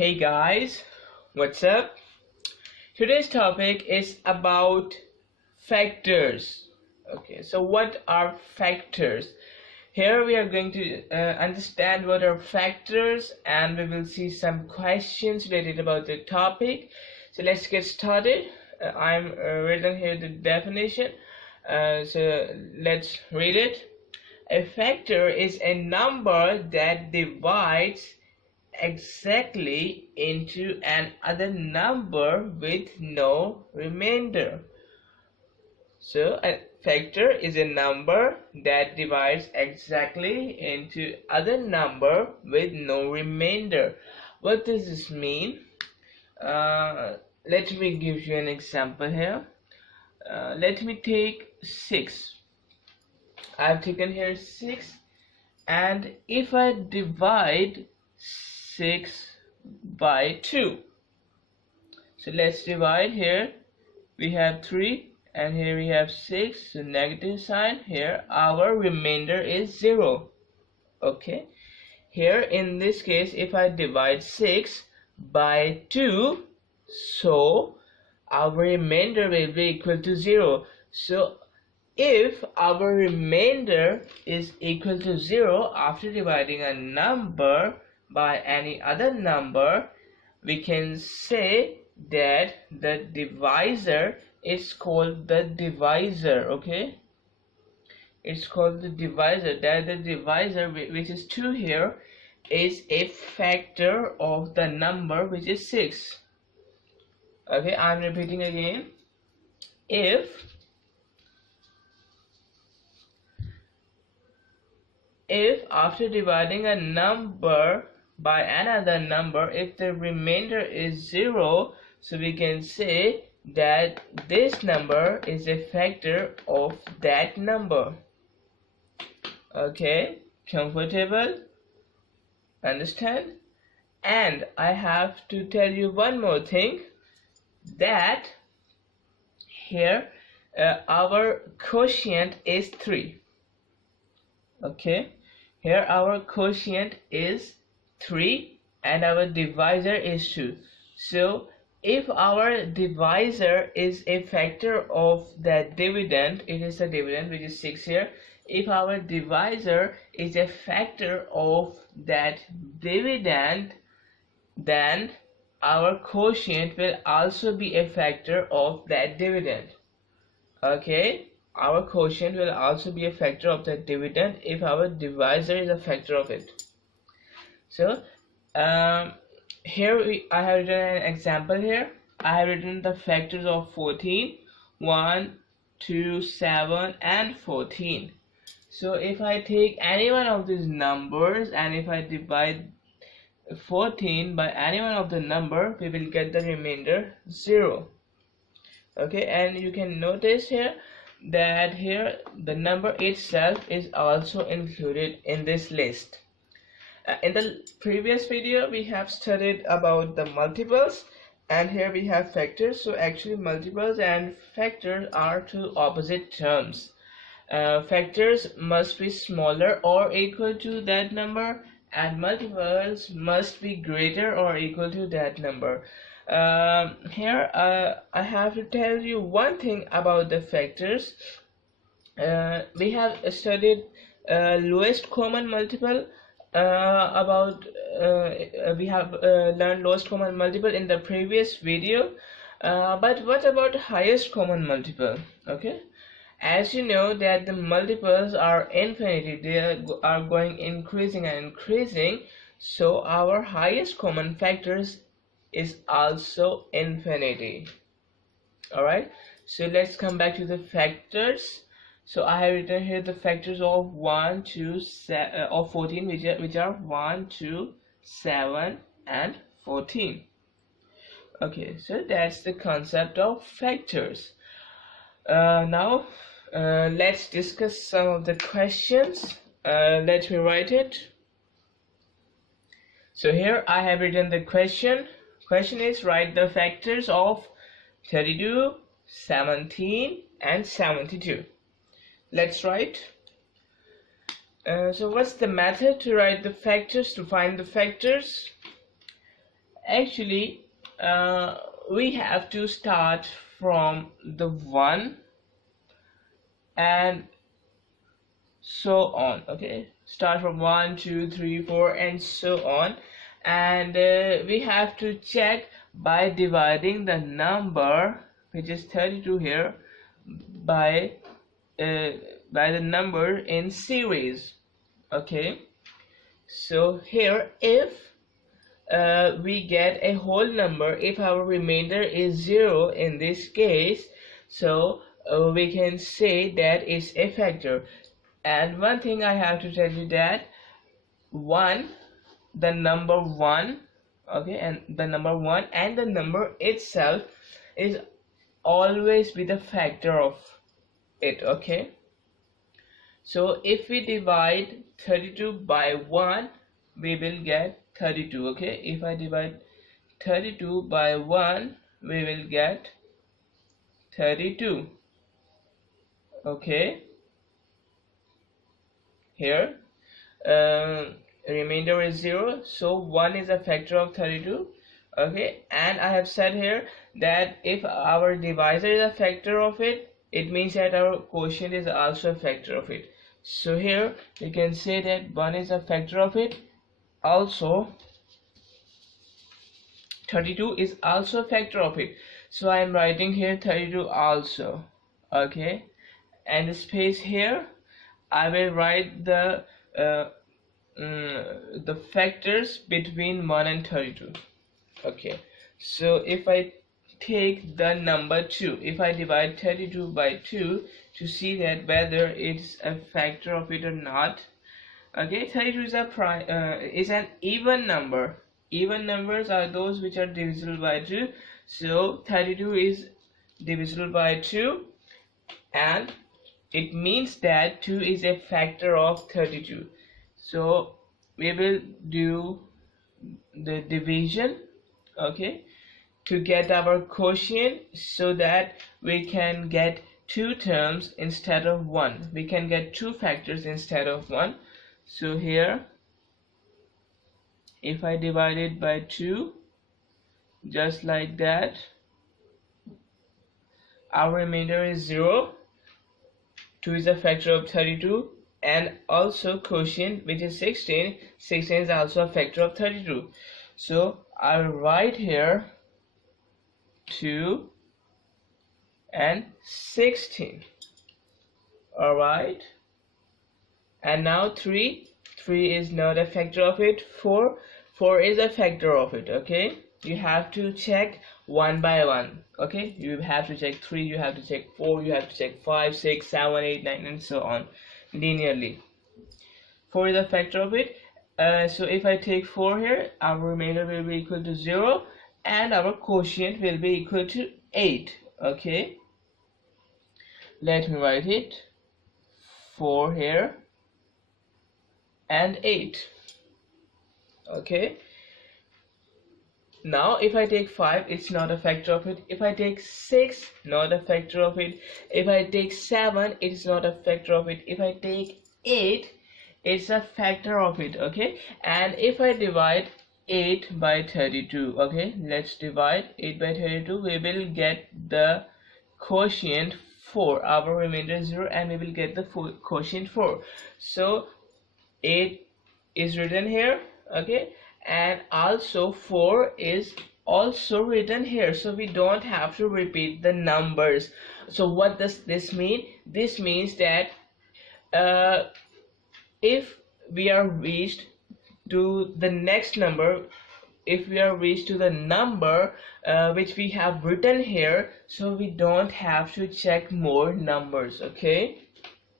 Hey guys, what's up? Today's topic is about factors. Okay, so what are factors? Here we are going to understand what are factors, and we will see some questions related about the topic. So let's get started. I'm written here the definition. So let's read it. A factor is a number that divides exactly into an other number with no remainder. So a factor is a number that divides exactly into other number with no remainder. What does this mean? Let me give you an example here. Let me take 6. I've taken here 6, and if I divide 6 by 2, so let's divide. Here we have 3 and here we have 6, so negative sign. Here our remainder is 0. Okay, here in this case, if I divide 6 by 2, so our remainder will be equal to 0. So if our remainder is equal to 0 after dividing a number by any other number, we can say that the divisor is called the divisor. Okay, it's called the divisor. That the divisor, which is 2 here, is a factor of the number which is 6. Okay, I'm repeating again. If after dividing a number by another number, if the remainder is 0, so we can say that this number is a factor of that number. Okay, comfortable? Understand? And I have to tell you one more thing, that here our quotient is 3. Okay, here our quotient is 3 and our divisor is 2. So if our divisor is a factor of that dividend, it is a dividend which is 6 here. If our divisor is a factor of that dividend, then our quotient will also be a factor of that dividend. Okay, our quotient will also be a factor of that dividend if our divisor is a factor of it. So here I have written an example here. I have written the factors of 14, 1, 2, 7 and 14. So if I take any one of these numbers and if I divide 14 by any one of the number, we will get the remainder 0. Okay, and you can notice here that here the number itself is also included in this list. In the previous video we have studied about the multiples, and here we have factors. So actually multiples and factors are two opposite terms. Factors must be smaller or equal to that number, and multiples must be greater or equal to that number. Here I have to tell you one thing about the factors. We have studied lowest common multiple. We have learned lowest common multiple in the previous video, but what about highest common multiple? Okay, as you know that the multiples are infinity, they are going increasing and increasing, so our highest common factors is also infinity. Alright, so let's come back to the factors. So I have written here the factors of 1, 2, of 14, which are 1, 2, 7 and 14. Okay, so that's the concept of factors. Now let's discuss some of the questions. Let me write it. So here I have written the question. Question is, write the factors of 32, 17 and 72. Let's write. So what's the method to write the factors, to find the factors? actually we have to start from the 1 and so on. Okay, start from 1 2 3 4 and so on, and we have to check by dividing the number which is 32 here by the number in series. Okay, so here if we get a whole number, if our remainder is 0 in this case, so we can say that it's a factor. And one thing I have to tell you that the number 1, okay, and the number 1 and the number itself is always be the factor of it. Okay, so if we divide 32 by 1, we will get 32. Okay, if I divide 32 by 1, we will get 32. Okay, here remainder is 0, so 1 is a factor of 32. Okay, and I have said here that if our divisor is a factor of it, it means that our quotient is also a factor of it. So here you can say that 1 is a factor of it, also 32 is also a factor of it. So I am writing here 32 also. Okay, and the space here I will write the factors between 1 and 32. Okay, so if I take the number 2, if I divide 32 by 2 to see that whether it's a factor of it or not. Okay, 32 is an even number. Even numbers are those which are divisible by 2. So 32 is divisible by 2, and it means that 2 is a factor of 32. So we will do the division, okay, to get our quotient, so that we can get 2 terms instead of 1. We can get 2 factors instead of 1. So here if I divide it by 2, just like that, our remainder is 0. 2 is a factor of 32, and also quotient, which is 16. 16 is also a factor of 32. So I'll write here 2 and 16. Alright, and now 3 is not a factor of it. 4 is a factor of it. Okay, you have to check one by one. Okay, you have to check 3, you have to check 4, you have to check 5, 6, 7, 8, 9 and so on linearly. 4 is a factor of it. So if I take 4 here, our remainder will be equal to 0 and our quotient will be equal to 8. Okay, let me write it. 4 here and 8. Okay, now if I take 5, it's not a factor of it. If I take 6, not a factor of it. If I take 7, it's not a factor of it. If I take 8, it's a factor of it. Okay, and if I divide 8 by 32, okay, let's divide 8 by 32, we will get the quotient 4. Our remainder is 0 and we will get the quotient 4. So 8 is written here. Okay, and also 4 is also written here, so we don't have to repeat the numbers. So what does this mean? This means that if we are reached to the next number, if we are reached to the number which we have written here, so we don't have to check more numbers. Okay,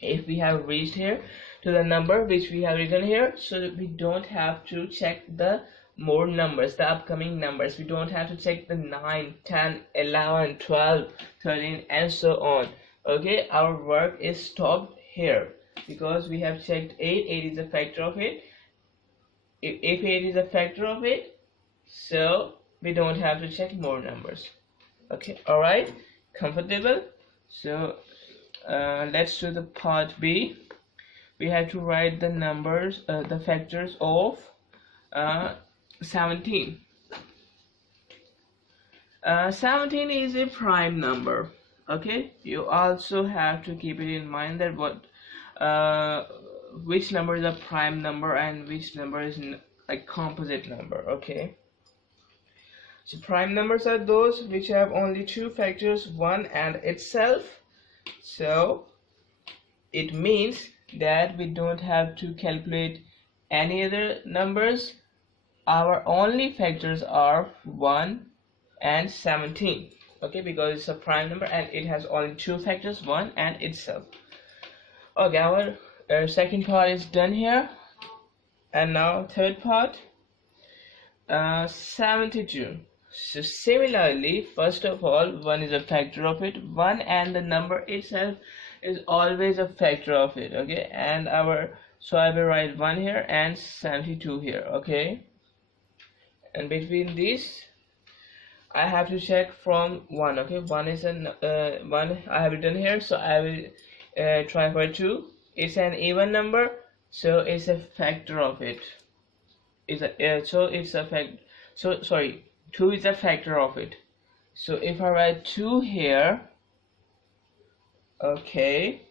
if we have reached here to the number which we have written here, so that we don't have to check the more numbers, the upcoming numbers. We don't have to check the 9, 10, 11, 12, 13 and so on. Okay, our work is stopped here because we have checked 8. 8 is a factor of it. If 8 is a factor of it, so we don't have to check more numbers. Okay, alright, comfortable? So let's do the part B. We have to write the numbers, the factors of 17. 17 is a prime number. Okay, you also have to keep it in mind that which number is a prime number and which number is a composite number. Okay, so prime numbers are those which have only two factors, 1 and itself. So it means that we don't have to calculate any other numbers. Our only factors are 1 and 17. Okay, because it's a prime number and it has only two factors, 1 and itself. Okay, our second part is done here, and now third part, 72. So similarly, first of all, 1 is a factor of it. 1 and the number itself is always a factor of it. Okay, and so I will write 1 here and 72 here. Okay, and between these I have to check from 1. Okay, 1 is an 1 I have written here, so I will try for 2. It's an even number, so it's a factor of it. Sorry, 2 is a factor of it. So if I write 2 here, okay,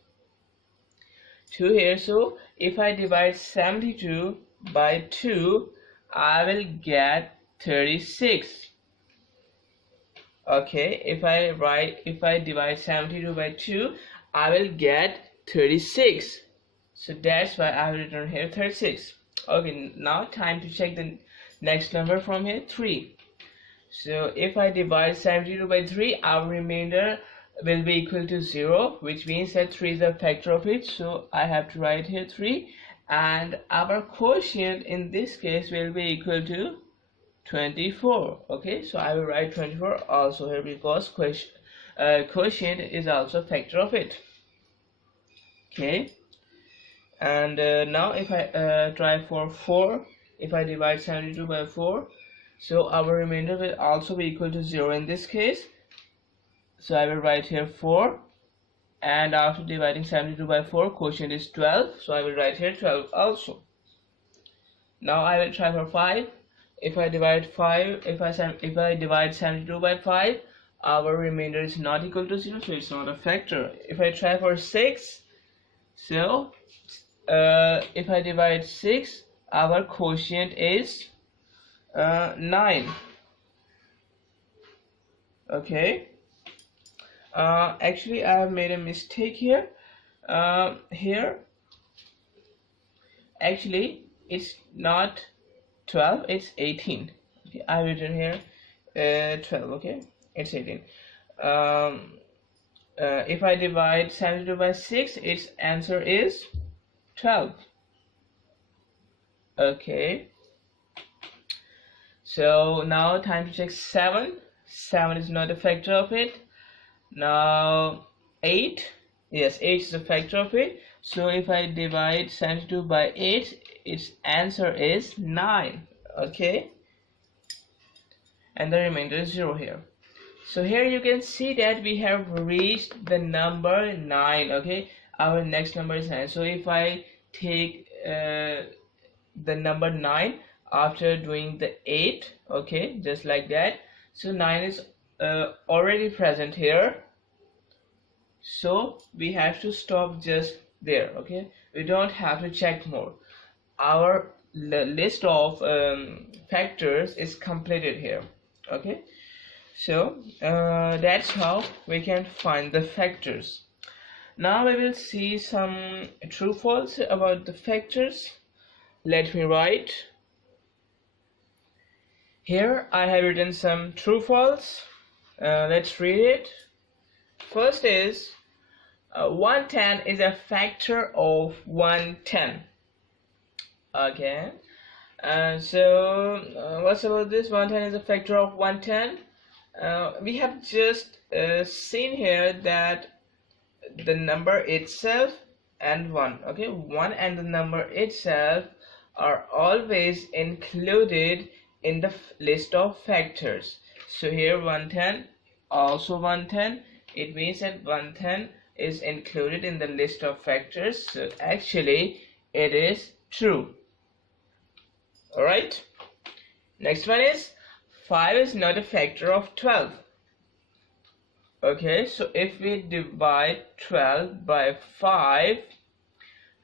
2 here, so if I divide 72 by 2, I will get 36. Okay, if I divide 72 by 2, I will get 36. So that's why I have written here 36. Okay, now time to check the next number from here, 3. So if I divide 72 by 3, our remainder will be equal to 0, which means that 3 is a factor of it. So I have to write here 3, and our quotient in this case will be equal to 24. Okay, so I will write 24 also here, because quotient is also a factor of it. Okay, and now if I try for 4, if I divide 72 by 4, so our remainder will also be equal to 0 in this case. So I will write here 4, and after dividing 72 by 4, quotient is 12, so I will write here 12 also. Now I will try for 5. If I divide 72 by 5, our remainder is not equal to 0, so it's not a factor. If I try for 6, so if I divide 6, our quotient is 9. Okay, actually I have made a mistake here. Actually it's not 12, it's 18. Okay, I've written here 12. Okay, it's 18. If I divide 72 by 6, its answer is 12. Okay, so now time to check 7. 7 is not a factor of it. Now 8, yes, 8 is a factor of it. So if I divide 72 by 8, its answer is 9. Okay, and the remainder is 0 here. So here you can see that we have reached the number 9. Okay, our next number is 9. So if I take the number 9 after doing the 8, okay, just like that, so 9 is already present here, so we have to stop just there. Okay, we don't have to check more. Our list of factors is completed here. Okay, so that's how we can find the factors. Now we will see some true false about the factors. Let me write here. I have written some true false. Let's read it. First is 110 is a factor of 110. Okay, so what's about this? 110 is a factor of 110. We have just seen here that the number itself and 1, okay, 1 and the number itself are always included in the list of factors. So here 110, also 110, it means that 110 is included in the list of factors, so actually it is true. Alright, next one is 5 is not a factor of 12. Okay, so if we divide 12 by 5,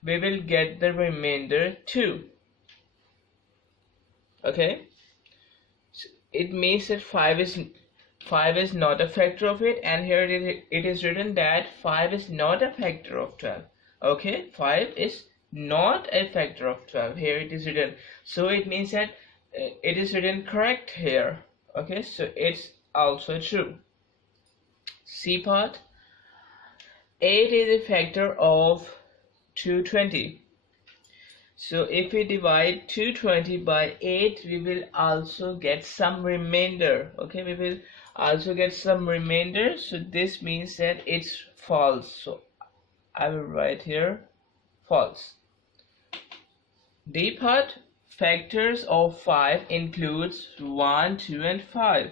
we will get the remainder 2. Okay, so it means that 5 is not a factor of it, and here it is written that 5 is not a factor of 12. Okay, 5 is not a factor of 12. Here it is written, so it means that it is written correct here. Okay, so it's also true. C part, 8 is a factor of 220. So if we divide 220 by 8, we will also get some remainder. Okay, we will also get some remainder, so this means that it's false. So I will write here false. D part, factors of 5 includes 1, 2 and 5.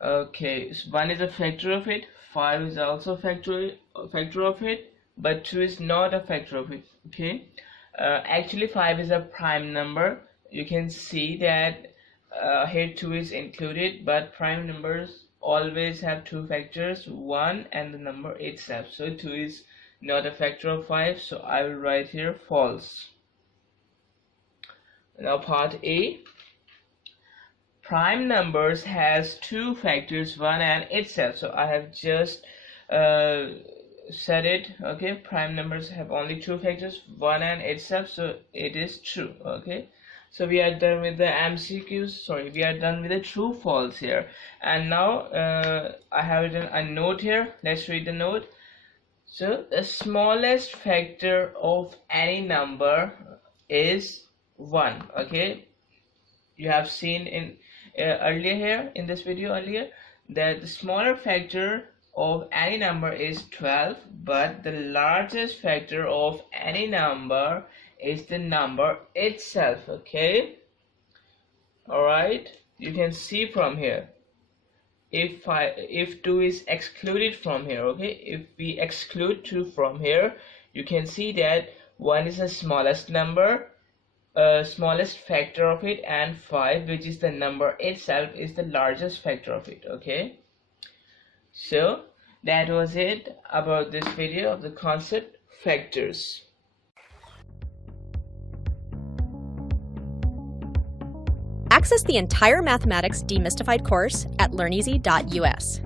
Okay, so 1 is a factor of it, 5 is also a factor of it, but 2 is not a factor of it. Okay, actually 5 is a prime number. You can see that here 2 is included, but prime numbers always have two factors, 1 and the number itself. So 2 is not a factor of 5, so I will write here false. Now part A, prime numbers has two factors, 1 and itself. So I have just said it. Okay, prime numbers have only two factors, 1 and itself, so it is true. Okay, so we are done with the MCQs. Sorry, we are done with the true false here. And now I have written a note here. Let's read the note. So the smallest factor of any number is 1. Okay, you have seen in earlier here in this video earlier that the smaller factor of any number is 12, but the largest factor of any number is the number itself. Okay, all right, you can see from here, if 2 is excluded from here, okay, if we exclude 2 from here, you can see that 1 is the smallest number, smallest factor of it, and 5, which is the number itself, is the largest factor of it. Okay, so that was it about this video of the concept factors. Access the entire Mathematics Demystified course at learneasy.us.